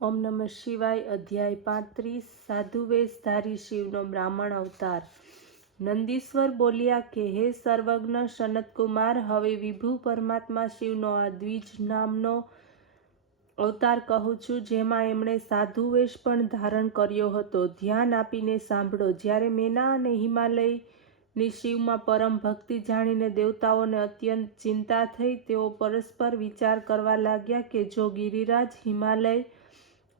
ઓમ નમઃ શિવાય. અધ્યાય 35. સાધુવેશધારી શિવનો બ્રાહ્મણ અવતાર. નંદીશ્વર બોલ્યા કે હે સર્વજ્ઞ સનતકુમાર, હવે વિભુ પરમાત્મા શિવનો આ દ્વિજ નામનો અવતાર કહું છું, જેમાં એમણે સાધુવેશ પણ ધારણ કર્યો હતો. ધ્યાન આપીને સાંભળો. જ્યારે મેના અને હિમાલયની શિવમાં પરમ ભક્તિ જાણીને દેવતાઓને અત્યંત ચિંતા થઈ, તેઓ પરસ્પર વિચાર કરવા લાગ્યા કે જો ગિરિરાજ હિમાલય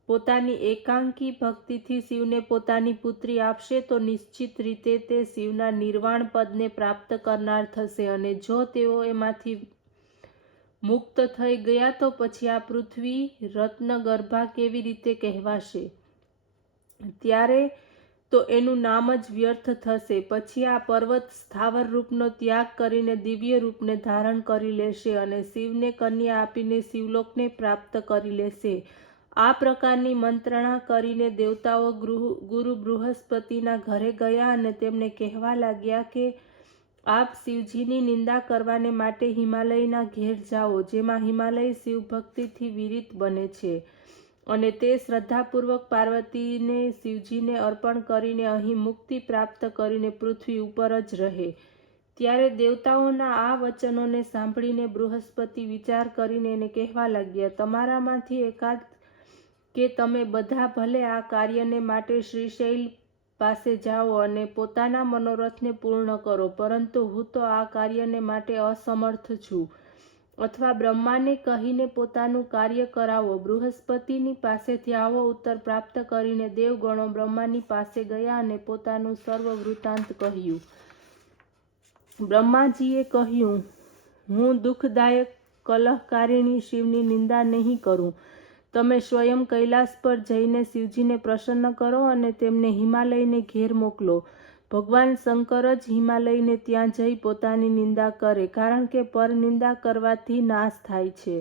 પોતાની એકાંકી ભક્તિથી શિવને પોતાની પુત્રી આપશે તો નિશ્ચિત રીતે તે શિવના નિર્વાણ પદને પ્રાપ્ત કરનાર થશે, અને જો તેઓ એમાંથી મુક્ત થઈ ગયા તો પછી આ પૃથ્વી રત્નગર્ભા કેવી રીતે કહેવાશે? ત્યારે તો એનું નામ જ વ્યર્થ થશે. પછી આ પર્વત સ્થાવર રૂપનો ત્યાગ કરીને દિવ્ય રૂપને ધારણ કરી લેશે અને શિવને કન્યા આપીને શિવલોકને પ્રાપ્ત કરી લેશે. આ પ્રકારની મંત્રણા કરીને દેવતાઓ ગુરુ બૃહસ્પતિના ઘરે ગયા અને તેમને કહેવા લાગ્યા કે આપ શિવજીની નિંદા કરવાને માટે હિમાલયના ઘેર જાઓ, જેમાં હિમાલય શિવ ભક્તિથી વિરિત બને છે, અને તે શ્રદ્ધાપૂર્વક પાર્વતીને શિવજીને અર્પણ કરીને અહીં મુક્તિ પ્રાપ્ત કરીને પૃથ્વી ઉપર જ રહે. ત્યારે દેવતાઓના આ વચનોને સાંભળીને બૃહસ્પતિ વિચાર કરીને એને કહેવા લાગ્યા, તમારામાંથી એકાદ કે તમે બધા ભલે આ કાર્યને માટે શ્રીશૈલ પાસે જાઓ અને પોતાના મનોરથને પૂર્ણ કરો, પરંતુ હું તો આ કાર્યને માટે અસમર્થ છું. અથવા બ્રહ્માને કહીને પોતાનું કાર્ય કરાવો. બૃહસ્પતિની પાસેથી આવો ઉત્તર પ્રાપ્ત કરીને દેવગણો બ્રહ્માની પાસે ગયા અને પોતાનું સર્વ વૃત્તાંત કહ્યું. બ્રહ્માજીએ કહ્યું, હું દુઃખદાયક કલહકારિણી શિવની નિંદા નહીં કરું. તમે સ્વયં કૈલાસ પર જઈને શિવજીને પ્રસન્ન કરો અને તેમને હિમાલયને ઘેર મોકલો. ભગવાન શંકર જ હિમાલયને ત્યાં જઈ પોતાની નિંદા કરે, કારણ કે પરનિંદા કરવાથી નાશ થાય છે.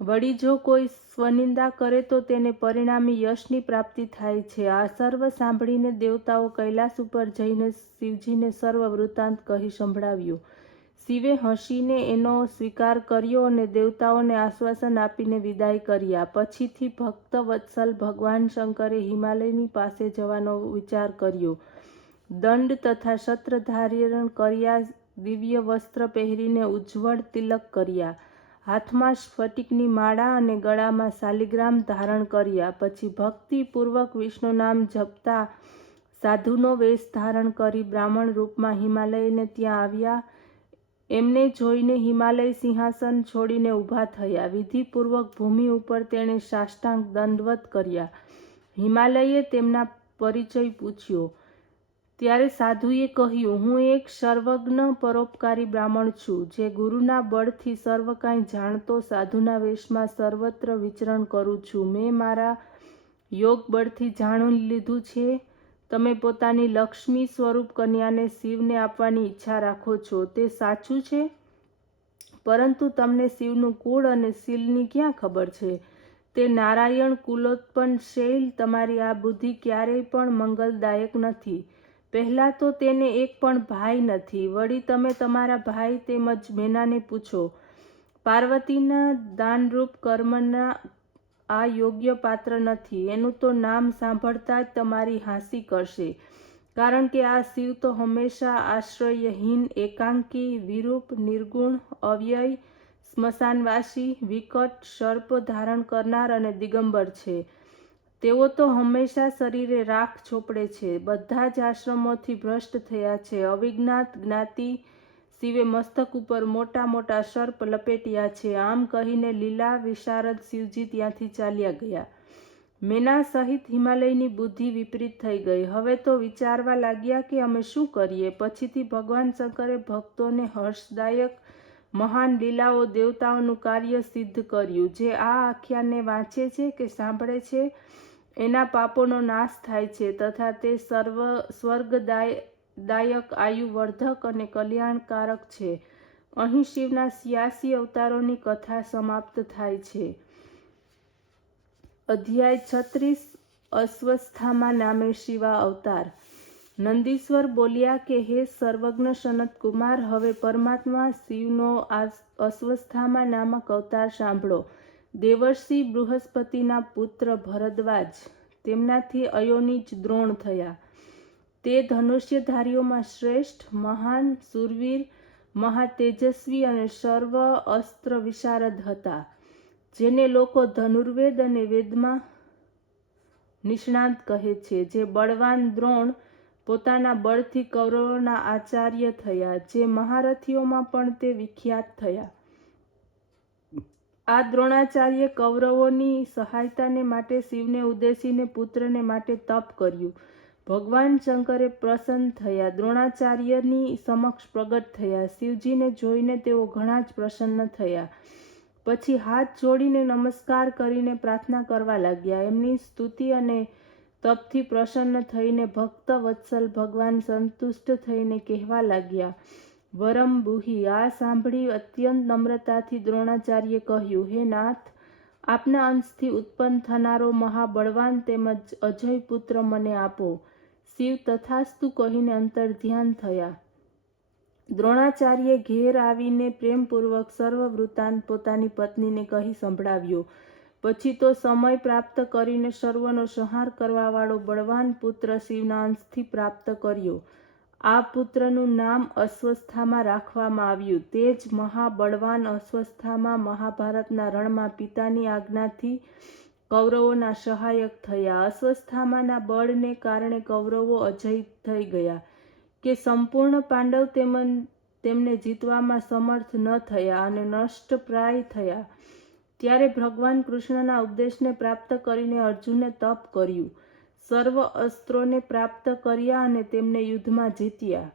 વળી જો કોઈ સ્વનિંદા કરે તો તેને પરિણામી યશની પ્રાપ્તિ થાય છે. આ સર્વ સાંભળીને દેવતાઓ કૈલાસ ઉપર જઈને શિવજીને સર્વ વૃત્તાંત કહી સંભળાવ્યું. શિવે હસીને એનો સ્વીકાર કર્યો અને દેવતાઓને આશ્વાસન આપીને વિદાય કર્યા. પછીથી ભક્ત વત્સલ ભગવાન શંકરે હિમાલયની પાસે જવાનો વિચાર કર્યો. દંડ તથા છત્ર ધારણ કર્યા, દિવ્ય વસ્ત્ર પહેરીને ઉજ્જવળ તિલક કર્યા, હાથમાં સ્ફટિકની માળા અને ગળામાં શાલિગ્રામ ધારણ કર્યા. પછી ભક્તિપૂર્વક વિષ્ણુ નામ જપતા સાધુનો વેશ ધારણ કરી બ્રાહ્મણ રૂપમાં હિમાલયને ત્યાં આવ્યા. એમને જોઈને હિમાલય સિંહાસન છોડીને ઊભા થયા. વિધિપૂર્વક ભૂમિ ઉપર તેણે સાષ્ટાંગ દંડવત કર્યા. હિમાલયે તેમના પરિચય પૂછ્યો. ત્યારે સાધુએ કહ્યું, હું એક સર્વજ્ઞ પરોપકારી બ્રાહ્મણ છું, જે ગુરુના બળથી સર્વ કાંઈ જાણતો સાધુના વેશમાં સર્વત્ર વિચરણ કરું છું. મેં મારા યોગ બળથી જાણી લીધું છે. તમે પોતાની લક્ષ્મી સ્વરૂપ કન્યાને શિવને આપવાની ઈચ્છા રાખો છો, તે સાચું છે, પરંતુ તમને શિવનું કુળ અને શીલની ક્યાં ખબર છે? તે નારાયણ કુલોત્પન્ન શૈલ. તમારી આ બુદ્ધિ ક્યારેય પણ મંગલદાયક નથી. પહેલાં તો તેને એક પણ ભાઈ નથી. વળી તમે તમારા ભાઈ તેમજ મેનાને પૂછો. પાર્વતીના દાનરૂપ કર્મના આ યોગ્ય પાત્ર નથી. એનું તો નામ સાંભળતા જ તમારી હાંસી કરશે, કારણ કે આ શિવ તો હંમેશા આશ્રયહીન, એકાંકી, વિરૂપ, નિર્ગુણ, અવ્યય, સ્મશાનવાસી, વિકટ સર્પ ધારણ કરનાર અને દિગંબર છે. તેઓ તો હંમેશા શરીરે રાખ ચોપડે છે. બધા જ આશ્રમોથી ભ્રષ્ટ થયા છે. અવિજ્ઞાત જ્ઞાતિ શિવે મસ્તક ઉપર મોટા મોટા સર્પ લપેટ્યા છે. આમ કહીને લીલા વિશારદ શિવજી ત્યાંથી ચાલ્યા ગયા. મેના સહિત હિમાલયની બુદ્ધિ વિપરીત થઈ ગઈ. હવે તો વિચારવા લાગ્યા કે અમે શું કરીએ. પછીથી ભગવાન શંકરે ભક્તોને હર્ષદાયક મહાન લીલાઓ દેવતાઓનું કાર્ય સિદ્ધ કર્યું. જે આ આખ્યાનને વાંચે છે કે સાંભળે છે, એના પાપોનો નાશ થાય છે તથા તે સ્વર્ગદાયક, આયુવર્ધક અને કલ્યાણકારક છે. અહીં શિવના 86 અવતારોની કથા સમાપ્ત થાય છે. અધ્યાય 36. અશ્વસ્થામા નામે શિવા અવતાર. નંદીશ્વર બોલ્યા કે હે સર્વજ્ઞ સનત કુમાર, હવે પરમાત્મા શિવનો આ અશ્વસ્થામા નામક અવતાર સાંભળો. દેવર્ષિ બૃહસ્પતિના પુત્ર ભરદ્વાજ, તેમનાથી અયોનિજ દ્રોણ થયા. તે ધનુષ્યધારીઓમાં શ્રેષ્ઠ, મહાન, શૂરવીર, મહાતેજસ્વી અને સર્વ અસ્ત્ર વિશારદ હતા, જેને લોકો ધનુર્વેદ અને વેદમાં નિષ્ણાત કહે છે. જે બળવાન દ્રોણ પોતાના બળથી કૌરવોના આચાર્ય થયા, જે મહારથીઓમાં પણ તે વિખ્યાત થયા. આ દ્રોણાચાર્ય કૌરવોની સહાયતાને માટે શિવને ઉદ્દેશીને પુત્રને માટે તપ કર્યું. ભગવાન શંકરે પ્રસન્ન થયા, દ્રોણાચાર્યની સમક્ષ પ્રગટ થયા. શિવજીને જોઈને તેઓ ઘણા જ પ્રસન્ન થયા. પછી હાથ જોડીને નમસ્કાર કરીને પ્રાર્થના કરવા લાગ્યા. એમની સ્તુતિ અને તપથી પ્રસન્ન થઈને ભક્ત વત્સલ ભગવાન સંતુષ્ટ થઈને કહેવા લાગ્યા, વરમ બુહિ. આ સાંભળી અત્યંત નમ્રતાથી દ્રોણાચાર્યે કહ્યું, હે નાથ, આપના અંશથી ઉત્પન્ન થનારો મહાબળવાન તેમજ અજય પુત્ર મને આપો. શિવ તથાસ્તુ કહીને અંતર્ધ્યાન થયા. દ્રોણાચાર્યે ઘેર આવીને પ્રેમપૂર્વક સર્વ વૃત્તાંત પોતાની પત્નીને કહી સંભળાવ્યો. પછી તો સમય પ્રાપ્ત કરીને સર્વનો સંહાર કરવાવાળો બળવાન પુત્ર શિવના અંશથી પ્રાપ્ત કર્યો. આ પુત્રનું નામ અશ્વસ્થામા રાખવામાં આવ્યું. તે જ મહાબળવાન અશ્વસ્થામા મહાભારતના રણમાં પિતાની આજ્ઞાથી કૌરવોના સહાયક થયા. અશ્વસ્થામાના બળને કારણે કૌરવો અજય થઈ ગયા કે સંપૂર્ણ પાંડવ તેમને જીતવામાં સમર્થ ન થયા અને નષ્ટપ્રાય થયા. ત્યારે ભગવાન કૃષ્ણના ઉપદેશને પ્રાપ્ત કરીને અર્જુને તપ કર્યું, સર્વ અસ્ત્રોને પ્રાપ્ત કર્યા અને તેમને યુદ્ધમાં જીત્યા.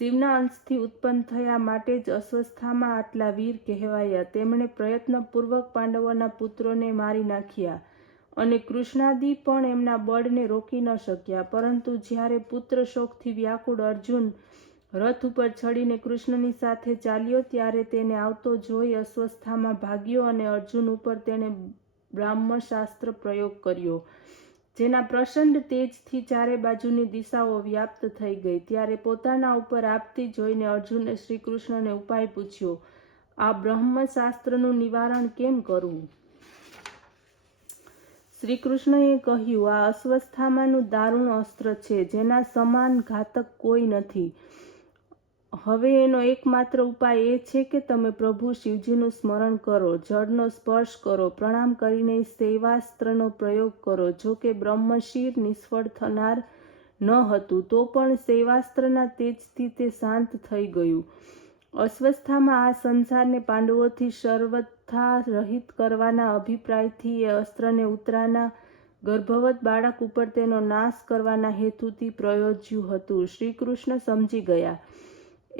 શિવના અંશથી ઉત્પન્ન થયા માટે જ અશ્વસ્થામા આટલા વીર કહેવાયા. તેમણે પ્રયત્નપૂર્વક પાંડવોના પુત્રોને મારી નાખ્યા અને કૃષ્ણાદિ પણ એમના બળને રોકી ન શક્યા. પરંતુ જ્યારે પુત્ર શોકથી વ્યાકુળ અર્જુન રથ ઉપર ચડીને કૃષ્ણની સાથે ચાલ્યો, ત્યારે તેને આવતો જોઈ અશ્વસ્થામા ભાગ્યો અને અર્જુન ઉપર તેણે બ્રહ્માસ્ત્ર પ્રયોગ કર્યો, જેના પ્રચંડ તેજથી ચારે બાજુની દિશાઓ વ્યાપ્ત થઈ ગઈ. ત્યારે પોતાના ઉપર આપતી જોઈને અર્જુને શ્રી કૃષ્ણને ઉપાય પૂછ્યો, આ બ્રહ્માસ્ત્રનું નિવારણ કેમ કરવું? શ્રી કૃષ્ણએ કહ્યું, આ અશ્વસ્થામાનું દારૂણ અસ્ત્ર છે, જેના સમાન ઘાતક કોઈ નથી. હવે એનો એકમાત્ર ઉપાય એ છે કે તમે પ્રભુ શિવજીનું સ્મરણ કરો, જળનો સ્પર્શ કરો, પ્રણામ કરીને શૈવાસ્ત્રનો પ્રયોગ કરો. જો કે બ્રહ્મશિર નિષ્ફળ થનાર ન હતું, તો પણ શૈવાસ્ત્રના તેજથી તે શાંત થઈ ગયું. અશ્વસ્થામા આ સંસારને પાંડવોથી સર્વથા રહિત કરવાના અભિપ્રાયથી એ અસ્ત્રને ઉત્તરાના ગર્ભવત બાળક ઉપર તેનો નાશ કરવાના હેતુથી પ્રયોજ્યું હતું. શ્રી કૃષ્ણ સમજી ગયા.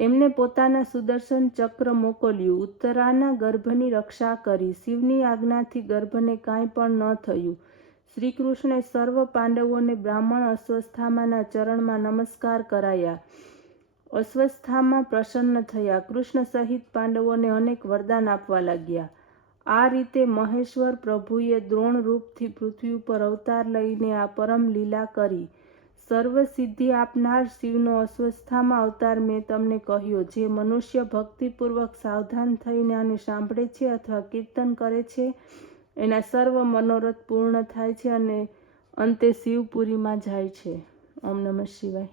એમને પોતાના સુદર્શન ચક્ર મોકલ્યું, ઉત્તરાના ગર્ભની રક્ષા કરી. શિવની આજ્ઞાથી ગર્ભને કાંઈ પણ ન થયું. શ્રી કૃષ્ણે સર્વ પાંડવોને બ્રાહ્મણ અશ્વસ્થામાના ચરણમાં નમસ્કાર કરાયા. અશ્વસ્થામા પ્રસન્ન થયા. કૃષ્ણ સહિત પાંડવોને અનેક વરદાન આપવા લાગ્યા. આ રીતે મહેશ્વર પ્રભુએ દ્રોણ રૂપથી પૃથ્વી ઉપર અવતાર લઈને આ પરમ લીલા કરી. સર્વ સિદ્ધિ આપનાર શિવનો અશ્વસ્થામા અવતાર મેં તમને કહ્યો. જે મનુષ્ય ભક્તિપૂર્વક સાવધાન થઈને આને સાંભળે છે અથવા કીર્તન કરે છે, એના સર્વ મનોરથ પૂર્ણ થાય છે અને અંતે શિવપુરીમાં જાય છે. ઓમ નમઃ શિવાય.